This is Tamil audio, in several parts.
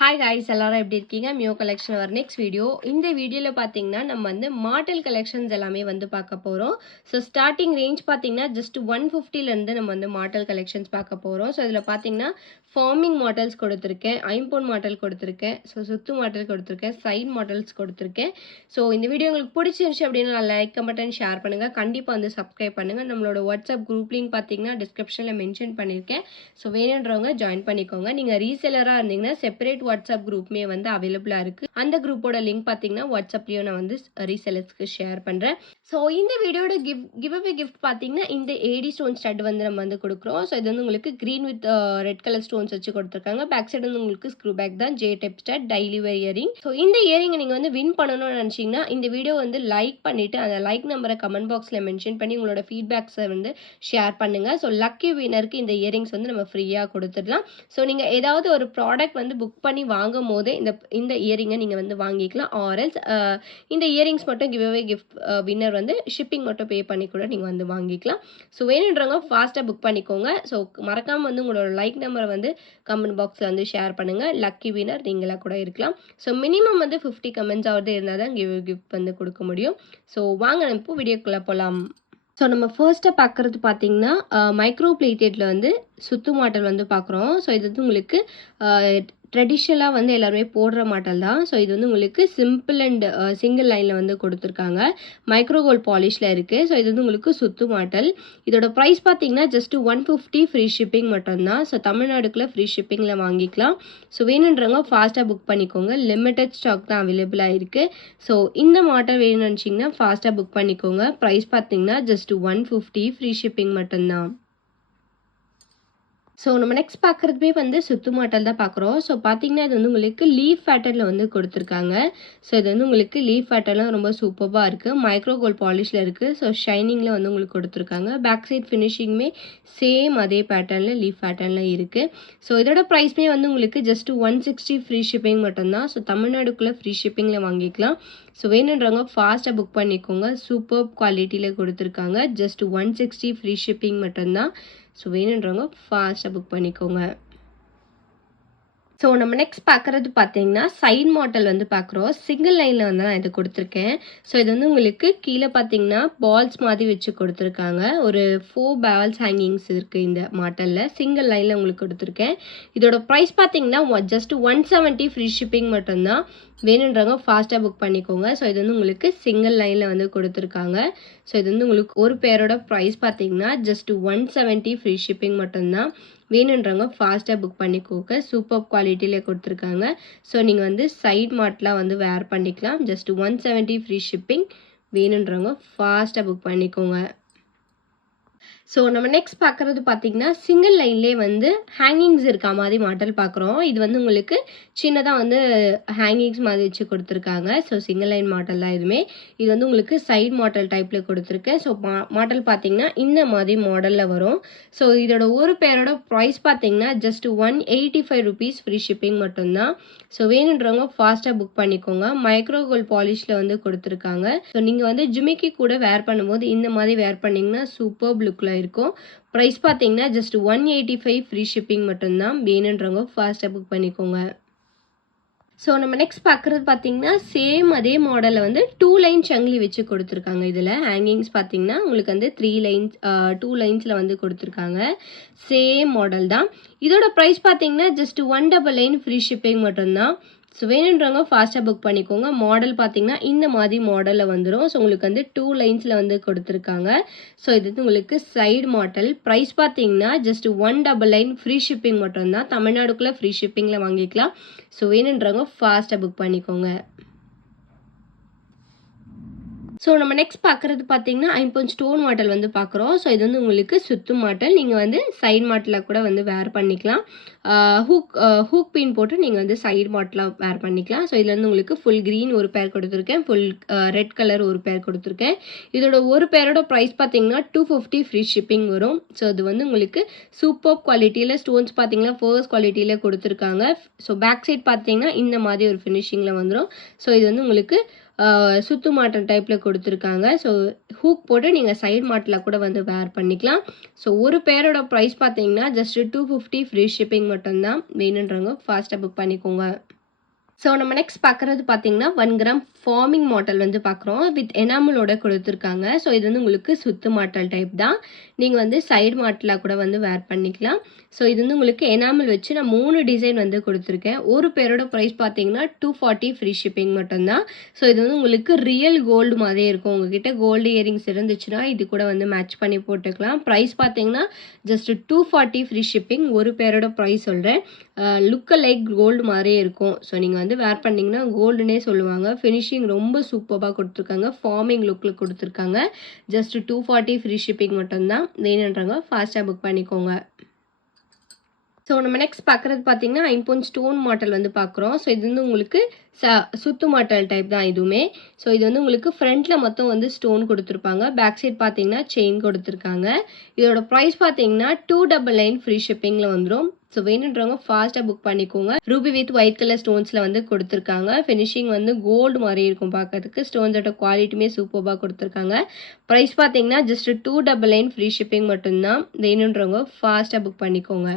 ஹாய் காய்ஸ், எல்லாரும் எப்படி இருக்கீங்க? மியோ கலெக்ஷன் ஒரு நெக்ஸ்ட் வீடியோ. இந்த வீடியோவில் பார்த்தீங்கன்னா நம்ம வந்து மாடல் கலெக்ஷன்ஸ் எல்லாமே வந்து பார்க்க போகிறோம். ஸோ ஸ்டார்டிங் ரேஞ்ச் பார்த்தீங்கன்னா ஜஸ்ட் 150லேருந்து நம்ம வந்து மாடல் கலெக்ஷன்ஸ் பார்க்க போகிறோம். ஸோ இதில் பார்த்தீங்கன்னா ஃபார்மிங் மாடல்ஸ் கொடுத்துருக்கேன், ஐம்பொன் மாடல் கொடுத்துருக்கேன், ஸோ சுத்து மாடல் கொடுத்துருக்கேன், சைட் மாடல்ஸ் கொடுத்துருக்கேன். ஸோ இந்த வீடியோ உங்களுக்கு பிடிச்சிருந்துச்சு அப்படின்னா லைக் கமெண்ட் அண்ட் ஷேர் பண்ணுங்கள். கண்டிப்பாக வந்து சப்ஸ்கிரைப் பண்ணுங்கள். நம்மளோட வாட்ஸ்அப் குரூப் லிங்க் பார்த்தீங்கன்னா டிஸ்கிரிப்ஷனில் மென்ஷன் பண்ணியிருக்கேன். ஸோ வேணுன்றவங்க ஜாயின் பண்ணிக்கோங்க. நீங்கள் ரீசெலராக இருந்தீங்கன்னா செப்பரேட் வாட்ஸ்அப் குரூப்மே வந்து அவைலபிளாக இருக்குது. அந்த குரூப்போட லிங்க் பார்த்தீங்கன்னா வாட்ஸ்அப்லேயும் நான் வந்து ரீசெலர்ஸ்க்கு ஷேர் பண்ணுறேன். ஸோ இந்த வீடியோட கிவ்அவே கிஃப்ட் பார்த்தீங்கன்னா இந்த ஏடி ஸ்டோன் ஸ்டட் வந்து நம்ம வந்து கொடுக்குறோம். ஸோ இது வந்து உங்களுக்கு green with red colour stones வச்சு கொடுத்துருக்காங்க. பேக் சைடு வந்து உங்களுக்கு ஸ்க்ரூ பேக் தான், J type stud, daily wear earring. So இந்த இயரிங் நீங்கள் வந்து வின் பண்ணணும்னு நினச்சிங்கன்னா இந்த வீடியோ வந்து லைக் பண்ணிவிட்டு அந்த லைக் நம்பரை கமெண்ட் பாக்ஸில் மென்ஷன் பண்ணி உங்களோட ஃபீட்பேக்ஸை வந்து ஷேர் பண்ணுங்கள். ஸோ லக்கி வினருக்கு இந்த இயரிங்ஸ் வந்து நம்ம ஃப்ரீயாக கொடுத்துடலாம். ஸோ நீங்கள் ஏதாவது ஒரு ப்ராடக்ட் வந்து புக் பண்ணி வாங்கும் போதே இந்த இயரிங்கை நீங்கள் வந்து வாங்கிக்கலாம். ஆர்எல்ஸ் இந்த இயரிங்ஸ் மட்டும் கிவ்அவே கிஃப்ட் வின்னர் வந்து ஷிப்பிங் மட்டும் பே பண்ணி கூட நீங்கள் வந்து வாங்கிக்கலாம். ஸோ வேணுன்றவங்க ஃபாஸ்ட்டாக புக் பண்ணிக்கோங்க. ஸோ மறக்காமல் வந்து உங்களோட லைக் நம்பரை வந்து கமெண்ட் பாக்ஸில் வந்து ஷேர் பண்ணுங்கள். லக்கி வின்னர் நீங்களாக கூட இருக்கலாம். ஸோ மினிமம் வந்து 50 கமெண்ட்ஸ் ஆவது இருந்தால் தான் கிஃப்ட் வந்து கொடுக்க முடியும். ஸோ வாங்க நம்ம இப்போ வீடியோக்குள்ளே போகலாம். ஸோ நம்ம ஃபர்ஸ்ட்டாக பார்க்குறது பார்த்தீங்கன்னா மைக்ரோ பிளேட்டடில் வந்து சுத்து மாடல் வந்து பார்க்குறோம். ஸோ இது வந்து உங்களுக்கு ட்ரெடிஷ்னலாக வந்து எல்லாருமே போடுற மாடல் தான். ஸோ இது வந்து உங்களுக்கு சிம்பிள் அண்ட் சிங்கிள் லைனில் வந்து கொடுத்துருக்காங்க. மைக்ரோ கோல்ட் பாலிஷில் இருக்குது. ஸோ இது வந்து உங்களுக்கு சுத்து மாடல். இதோட ப்ரைஸ் பார்த்தீங்கன்னா ஜஸ்ட் 150 ஃப்ரீ ஷிப்பிங் மட்டும்தான். ஸோ தமிழ்நாடுக்குள்ளே ஃப்ரீ ஷிப்பிங்கில் வாங்கிக்கலாம். ஸோ வேணுன்றவங்க ஃபாஸ்ட்டாக புக் பண்ணிக்கோங்க. லிமிட்டட் ஸ்டாக் தான் அவைலபிளாக இருக்குது. ஸோ இந்த மாடல் வேணும்னு நினச்சிங்கன்னா ஃபாஸ்ட்டாக புக் பண்ணிக்கோங்க. ப்ரைஸ் பார்த்தீங்கன்னா ஜஸ்ட் 150 ஃப்ரீ ஷிப்பிங் மட்டும்தான். ஸோ நம்ம நெக்ஸ்ட் பார்க்குறதுமே வந்து சுத்து மாடல் தான் பார்க்குறோம். ஸோ பார்த்தீங்கன்னா இது வந்து உங்களுக்கு லீஃப் பேட்டர்னில் வந்து கொடுத்துருக்காங்க. ஸோ இது வந்து உங்களுக்கு லீஃப் பேட்டர்லாம் ரொம்ப சூப்பராக இருக்குது. மைக்ரோ கோல்ட் பாலிஷில் இருக்குது. ஸோ ஷைனிங்கில் வந்து உங்களுக்கு கொடுத்துருக்காங்க. பேக் சைட் ஃபினிஷிங்குமே சேம் அதே பேட்டர்னில் லீஃப் பேட்டர்னில் இருக்குது. ஸோ இதோட ப்ரைஸ்மே வந்து உங்களுக்கு ஜஸ்ட் 160 ஃப்ரீ ஷிப்பிங் மட்டும்தான். ஸோ தமிழ்நாடுக்குள்ளே ஃப்ரீ ஷிப்பிங்கில் வாங்கிக்கலாம். ஸோ வேணுன்றவங்க ஃபாஸ்ட்டாக புக் பண்ணிக்கோங்க. சூப்பர் குவாலிட்டியில் கொடுத்துருக்காங்க. ஜஸ்ட் 160 ஃப்ரீ ஷிப்பிங் மட்டும்தான். ஸோ வேணுன்றவங்க ஃபாஸ்ட்டாக புக் பண்ணிக்கோங்க. ஸோ நம்ம நெக்ஸ்ட் பார்க்குறது பார்த்தீங்கன்னா சைட் மாடல் வந்து பார்க்குறோம். சிங்கிள் லைனில் வந்து நான் இது கொடுத்துருக்கேன். ஸோ இது வந்து உங்களுக்கு கீழே பார்த்தீங்கன்னா பால்ஸ் மாதிரி வச்சு கொடுத்துருக்காங்க. ஒரு 4 பால்ஸ் ஹேங்கிங்ஸ் இருக்குது இந்த மாடலில். சிங்கிள் லைனில் உங்களுக்கு கொடுத்துருக்கேன். இதோட ப்ரைஸ் பார்த்தீங்கன்னா ஜஸ்ட் 170 ஃப்ரீ ஷிப்பிங் மட்டும்தான். வேணுன்றவங்க ஃபாஸ்ட்டாக புக் பண்ணிக்கோங்க. ஸோ இது வந்து உங்களுக்கு சிங்கிள் லைனில் வந்து கொடுத்துருக்காங்க. ஸோ இது வந்து உங்களுக்கு ஒரு பேரோட ப்ரைஸ் பார்த்தீங்கன்னா ஜஸ்ட் 170 ஃப்ரீ ஷிப்பிங் மட்டும்தான். வேணுன்றவங்க ஃபாஸ்ட்டாக புக் பண்ணிக்கோங்க. சூப்பர் குவாலிட்டியில் கொடுத்துருக்காங்க. ஸோ நீங்கள் வந்து சைட் மாட்டெலாம் வந்து வேர் பண்ணிக்கலாம். Just 170 free shipping. வேணுன்றவங்க ஃபாஸ்ட்டாக புக் பண்ணிக்கோங்க. ஸோ நம்ம நெக்ஸ்ட் பார்க்குறது பார்த்தீங்கன்னா சிங்கிள் லைன்லேயே வந்து ஹேங்கிங்ஸ் இருக்க மாதிரி மாடல் பார்க்குறோம். இது வந்து உங்களுக்கு சின்னதாக வந்து ஹேங்கிங்ஸ் மாதிரி வச்சு கொடுத்துருக்காங்க. ஸோ சிங்கிள் லைன் மாடல் தான் இதுவுமே. இது வந்து உங்களுக்கு சைட் மாடல் டைப்பில் கொடுத்துருக்கேன். ஸோ மாடல் பார்த்தீங்கன்னா இந்த மாதிரி மாடலில் வரும். ஸோ இதோட ஒரு பேரோட ப்ரைஸ் பார்த்தீங்கன்னா ஜஸ்ட் 185 ருபீஸ் ஃப்ரீ ஷிப்பிங் மட்டும்தான். ஸோ வேணுன்றவங்க ஃபாஸ்ட்டாக புக் பண்ணிக்கோங்க. மைக்ரோ கோல்ட் பாலிஷில் வந்து கொடுத்துருக்காங்க. ஸோ நீங்கள் வந்து ஜிமிக்கி கூட வேர் பண்ணும்போது இந்த மாதிரி வேர் பண்ணிங்கன்னா சூப்பர் லுக்கில் இருக்கும். ப்ரைஸ் பார்த்தீங்கன்னா ஜஸ்ட் 185 ஃப்ரீ ஷிப்பிங் மட்டும்தான். வேணுன்றவங்க ஃபாஸ்ட்டாக புக் பண்ணிக்கோங்க. ஸோ நம்ம நெக்ஸ்ட் பார்க்குறது பார்த்தீங்கன்னா சேம் அதே மாடலில் வந்து 2 லைன் சங்கிலி வச்சு கொடுத்துருக்காங்க. இதில் ஹேங்கிங்ஸ் பார்த்தீங்கன்னா உங்களுக்கு வந்து 3 லைன்ஸ் 2 லைன்ஸில் வந்து கொடுத்துருக்காங்க. சேம் மாடல் தான். இதோட ப்ரைஸ் பார்த்தீங்கன்னா ஜஸ்ட் 199 ஃப்ரீ ஷிப்பிங் மட்டும்தான். ஸோ வேணுன்றவங்க ஃபாஸ்ட்டாக புக் பண்ணிக்கோங்க. மாடல் பார்த்தீங்கன்னா இந்த மாதிரி மாடலில் வந்துடும். ஸோ உங்களுக்கு வந்து 2 லைன்ஸில் வந்து கொடுத்துருக்காங்க. ஸோ இது வந்து உங்களுக்கு சைடு மாடல். ப்ரைஸ் பார்த்தீங்கன்னா ஜஸ்ட் 199 ஃப்ரீ ஷிப்பிங் மட்டும்தான். தமிழ்நாடுக்குள்ளே ஃப்ரீ ஷிப்பிங்கில் வாங்கிக்கலாம். ஸோ வேணுன்றவங்க ஃபாஸ்ட்டாக புக் பண்ணிக்கோங்க. ஸோ நம்ம நெக்ஸ்ட் பார்க்குறது பார்த்தீங்கன்னா ஐம்பொன் ஸ்டோன் மாடல் வந்து பார்க்குறோம். ஸோ இது வந்து உங்களுக்கு சுத்து மாடல். நீங்கள் வந்து சைட் மாடலில் கூட வந்து வேர் பண்ணிக்கலாம். ஹூக் பின் போட்டு நீங்கள் வந்து சைடு மாடலாக வேர் பண்ணிக்கலாம். ஸோ இதில் வந்து உங்களுக்கு ஃபுல் க்ரீன் ஒரு பேர் கொடுத்துருக்கேன், ஃபுல் ரெட் கலர் ஒரு பேர் கொடுத்துருக்கேன். இதோட ஒரு பேரோட ப்ரைஸ் பார்த்தீங்கன்னா 250 ஃப்ரீ ஷிப்பிங் வரும். ஸோ இது வந்து உங்களுக்கு சூப்பர் குவாலிட்டியில் ஸ்டோன்ஸ் பார்த்தீங்கன்னா ஃபர்ஸ்ட் குவாலிட்டியில் கொடுத்துருக்காங்க. ஸோ பேக் சைட் பார்த்தீங்கன்னா இந்த மாதிரி ஒரு ஃபினிஷிங்கில் வந்துடும். ஸோ இது வந்து உங்களுக்கு சுத்து மாட்டல் டைப்பில் கொடுத்துருக்காங்க. ஸோ ஹூக் போட்டு நீங்கள் சைடு மாட்டலில் கூட வந்து வேர் பண்ணிக்கலாம். ஸோ ஒரு பேரோட ப்ரைஸ் பார்த்தீங்கன்னா ஜஸ்ட் 250 ஃப்ரீ ஷிப்பிங் மட்டும்தான். வேணுன்றவங்க ஃபாஸ்ட்டாக புக் பண்ணிக்கோங்க. ஸோ நம்ம நெக்ஸ்ட் பார்க்குறது பார்த்தீங்கன்னா 1 கிராம் ஃபார்மிங் மாட்டல் வந்து பார்க்குறோம். வித் எனாமலோட கொடுத்துருக்காங்க. ஸோ இது வந்து உங்களுக்கு சுத்து மாட்டல் டைப் தான். நீங்கள் வந்து சைடு மாட்டலாக கூட வந்து வேர் பண்ணிக்கலாம். ஸோ இது வந்து உங்களுக்கு எனாமல் வச்சு நான் 3 டிசைன் வந்து கொடுத்துருக்கேன். ஒரு பேரோட ப்ரைஸ் பார்த்தீங்கன்னா 240 ஃப்ரீ ஷிப்பிங் மட்டும்தான். ஸோ இது வந்து உங்களுக்கு ரியல் கோல்டு மாதிரியே இருக்கும். உங்ககிட்ட கோல்டு இயரிங்ஸ் இருந்துச்சுன்னா இது கூட வந்து மேட்ச் பண்ணி போட்டுக்கலாம். ப்ரைஸ் பார்த்தீங்கன்னா ஜஸ்ட் 240 ஃப்ரீ ஷிப்பிங். ஒரு பேரோட ப்ரைஸ் சொல்கிறேன். லுக் லைக் கோல்டு மாதிரியே இருக்கும். ஸோ நீங்கள் வந்து வேர் பண்ணிங்கன்னா கோல்டுனே சொல்லுவாங்க. ஃபினிஷிங் ரொம்ப சூப்பராக கொடுத்துருக்காங்க. ஃபார்மிங் லுக்கில் கொடுத்துருக்காங்க. ஜஸ்ட் 240 ஃப்ரீ ஷிப்பிங் மட்டும்தான். வேணுன்றவங்க ஃபாஸ்ட்டாக புக் பண்ணிக்கோங்க. ஸோ நம்ம நெக்ஸ்ட் பார்க்குறது பார்த்தீங்கன்னா ஐம்பொன் ஸ்டோன் மாட்டல் வந்து பார்க்குறோம். ஸோ இது வந்து உங்களுக்கு சுத்து மாட்டல் டைப் தான் இதுவுமே. ஸோ இது வந்து உங்களுக்கு ஃப்ரண்ட்டில் மொத்தம் வந்து ஸ்டோன் கொடுத்துருப்பாங்க. பேக் சைட் பார்த்தீங்கன்னா செயின் கொடுத்துருக்காங்க. இதோட ப்ரைஸ் பார்த்தீங்கன்னா 299 ஃப்ரீ ஷிப்பிங்கில் வந்துடும். ஸோ வேணுன்றவங்க ஃபாஸ்ட்டாக புக் பண்ணிக்கோங்க. ரூபி வித் ஒயிட் கலர் ஸ்டோன்ஸில் வந்து கொடுத்துருக்காங்க. ஃபினிஷிங் வந்து கோல்டு மாதிரி இருக்கும் பார்க்கறதுக்கு. ஸ்டோன்ஸோட குவாலிட்டியுமே சூப்பராக கொடுத்துருக்காங்க. ப்ரைஸ் பார்த்தீங்கன்னா ஜஸ்ட் 299 ஃப்ரீ ஷிப்பிங் மட்டும்தான். வேணுன்றவங்க ஃபாஸ்ட்டாக புக் பண்ணிக்கோங்க.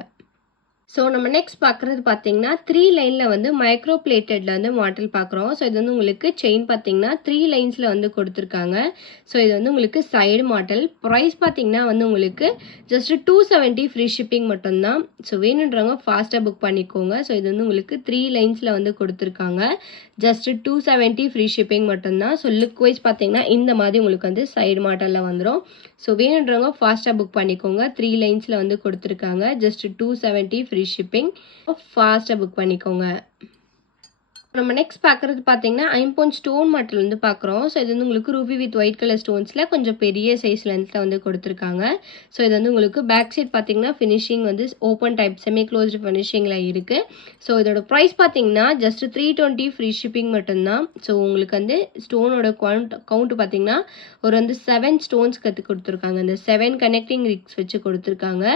ஸோ நம்ம நெக்ஸ்ட் பார்க்குறது பார்த்தீங்கன்னா 3 லைனில் வந்து மைக்ரோ பிளேட்டடில் வந்து மாடல் பார்க்குறோம். ஸோ இது வந்து உங்களுக்கு செயின் பார்த்தீங்கன்னா 3 லைன்ஸில் வந்து கொடுத்துருக்காங்க. ஸோ இது வந்து உங்களுக்கு சைடு மாடல். ப்ரைஸ் பார்த்தீங்கன்னா வந்து உங்களுக்கு ஜஸ்ட் 270 ஃப்ரீ ஷிப்பிங் மட்டும்தான். ஸோ வேணுன்றவங்க ஃபாஸ்ட்டாக புக் பண்ணிக்கோங்க. ஸோ இது வந்து உங்களுக்கு 3 லைன்ஸில் வந்து கொடுத்துருக்காங்க. ஜஸ்ட் 270 ஃப்ரீ ஷிப்பிங் மட்டும்தான். ஸோ லுக் வைஸ் பார்த்தீங்கன்னா இந்த மாதிரி உங்களுக்கு வந்து சைடு மாடலில் வந்துடும். ஸோ வேணுன்றவங்க ஃபாஸ்ட்டாக புக் பண்ணிக்கோங்க. 3 லைன்ஸில் வந்து கொடுத்துருக்காங்க. Just 270 free shipping. ஃபாஸ்ட்டாக புக் பண்ணிக்கோங்க. நம்ம நெக்ஸ்ட் பார்க்குறது பார்த்தீங்கன்னா ஐம்பொன் ஸ்டோன் மாட்டல் வந்து பார்க்குறோம். ஸோ இது வந்து உங்களுக்கு ரூபி வித் ஒயிட் கலர் ஸ்டோன்ஸில் கொஞ்சம் பெரிய சைஸ் லென்த்தில் வந்து கொடுத்துருக்காங்க. ஸோ இது வந்து உங்களுக்கு பேக் சைட் பார்த்தீங்கன்னா ஃபினிஷிங் வந்து ஓப்பன் டைப் செமி க்ளோஸ்டு ஃபினிஷிங்கில் இருக்குது. ஸோ இதோட ப்ரைஸ் பார்த்தீங்கன்னா ஜஸ்ட் 320 ஃப்ரீ ஷிப்பிங் மட்டும்தான். ஸோ உங்களுக்கு வந்து ஸ்டோனோட கவுண்ட் பார்த்தீங்கன்னா ஒரு வந்து 7 ஸ்டோன்ஸ் கற்று கொடுத்துருக்காங்க. இந்த 7 கனெக்டிங் ரிக்ஸ் வச்சு கொடுத்துருக்காங்க.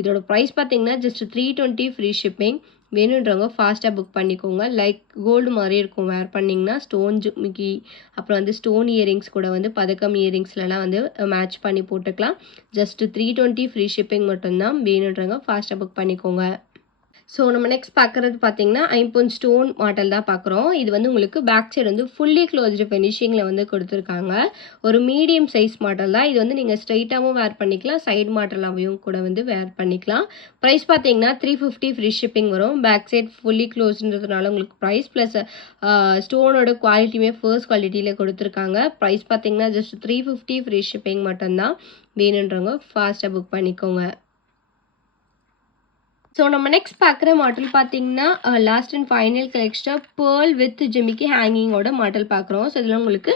இதோட ப்ரைஸ் பார்த்தீங்கன்னா ஜஸ்ட் 320 ஃப்ரீ ஷிப்பிங். வேணுன்றவங்க ஃபாஸ்ட்டாக புக் பண்ணிக்கோங்க. லைக் கோல்டு மாதிரி இருக்கும் வேர் பண்ணிங்கன்னா. ஸ்டோன் ஜிமிக்கி அப்புறம் வந்து ஸ்டோன் இயரிங்ஸ் கூட வந்து பதக்கம் இயரிங்ஸ்லாம் வந்து மேட்ச் பண்ணி போட்டுக்கலாம். ஜஸ்ட் 320 ஃப்ரீ ஷிப்பிங் மட்டும்தான். வேணுன்றவங்க ஃபாஸ்ட்டாக புக் பண்ணிக்கோங்க. ஸோ நம்ம நெக்ஸ்ட் பார்க்குறது பார்த்தீங்கன்னா ஐம்பொன் ஸ்டோன் மாடல் தான் பார்க்குறோம். இது வந்து உங்களுக்கு பேக் சைடு வந்து ஃபுல்லி க்ளோஸ்டு ஃபினிஷிங்கில் வந்து கொடுத்துருக்காங்க. ஒரு மீடியம் சைஸ் மாடல் தான். இது வந்து நீங்கள் ஸ்ட்ரைட்டாகவும் வேர் பண்ணிக்கலாம். சைடு மாடலாகவும் கூட வந்து வேர் பண்ணிக்கலாம். ப்ரைஸ் பார்த்தீங்கன்னா 350 ஃப்ரீ ஷிப்பிங் வரும். பேக் சைட் ஃபுல்லி க்ளோஸ்ன்றதுனால உங்களுக்கு ப்ரைஸ் ப்ளஸ் ஸ்டோனோட குவாலிட்டியுமே ஃபர்ஸ்ட் குவாலிட்டியில் கொடுத்துருக்காங்க. ப்ரைஸ் பார்த்தீங்கன்னா ஜஸ்ட் 350 ஃப்ரீ ஷிப்பிங் மட்டும்தான். வேணுன்றவங்க ஃபாஸ்ட்டாக புக் பண்ணிக்கோங்க. ஸோ நம்ம நெக்ஸ்ட் பார்க்குற மாடல் பார்த்தீங்கன்னா last and final collection pearl with ஜிமிக்கி ஹேங்கிங்கோட மாடல் பார்க்குறோம். ஸோ இதில் உங்களுக்கு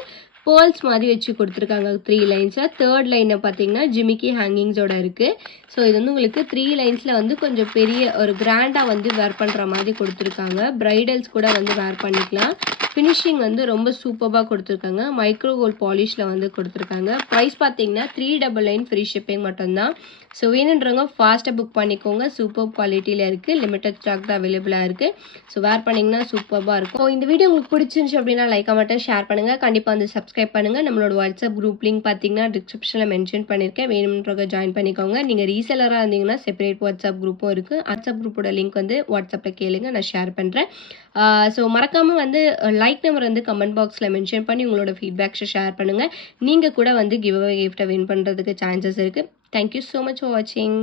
பேர்ல்ஸ் மாதிரி வச்சு கொடுத்துருக்காங்க 3 லைன்ஸில். தேர்ட் லைனில் பார்த்தீங்கன்னா ஜிமிக்கி ஹேங்கிங்ஸோட இருக்குது. ஸோ இது வந்து உங்களுக்கு 3 லைன்ஸில் வந்து கொஞ்சம் பெரிய ஒரு கிராண்டாக வந்து வேர் பண்ணுற மாதிரி கொடுத்துருக்காங்க. ப்ரைடல்ஸ் கூட வந்து வேர் பண்ணிக்கலாம். ஃபினிஷிங் வந்து ரொம்ப சூப்பராக கொடுத்துருக்காங்க. மைக்ரோ கோல்ட் பாலிஷில் வந்து கொடுத்துருக்காங்க. ப்ரைஸ் பார்த்தீங்கன்னா 399 ஃப்ரீ ஷிப்பிங் மட்டும்தான். ஸோ வேணுன்றவங்க ஃபாஸ்ட்டாக புக் பண்ணிக்கோங்க. சூப்பர் குவாலிட்டியில் இருக்குது. லிமிட்டட் ஸ்டாக் தான் அவைலபிளாக இருக்குது. ஸோ வேர் பண்ணிங்கன்னா சூப்பராக இருக்கும். ஸோ இந்த வீடியோ உங்களுக்கு பிடிச்சிருந்துச்சு அப்படின்னா லைக் மட்டும் ஷேர் பண்ணுங்கள். கண்டிப்பாக வந்து சப்ஸ்கிரைப் பண்ணுங்கள். நம்மளோட வாட்ஸ்அப் குரூப் லிங்க் பார்த்தீங்கன்னா டிஸ்கிரிப்ஷனில் மென்ஷன் பண்ணியிருக்கேன். வேணுன்றவங்க ஜாயின் பண்ணிக்கோங்க. நீங்கள் ரீசெலராக இருந்தீங்கன்னா செப்பரேட் வாட்ஸ்அப் குரூப்பும் இருக்குது. வாட்ஸ்அப் குரூப்போட லிங்க் வந்து வாட்ஸ்அப்பில் கேளுங்க, நான் ஷேர் பண்ணுறேன். ஸோ மறக்காமல் வந்து லைக் நம்பர் வந்து கமெண்ட் பாக்ஸில் மென்ஷன் பண்ணி உங்களோட ஃபீட்பேக்ஸை ஷேர் பண்ணுங்கள். நீங்கள் கூட வந்து கிவ் அவே கிஃப்ட்டை வின் பண்ணுறதுக்கு சான்சஸ் இருக்குது. Thank you so much for watching.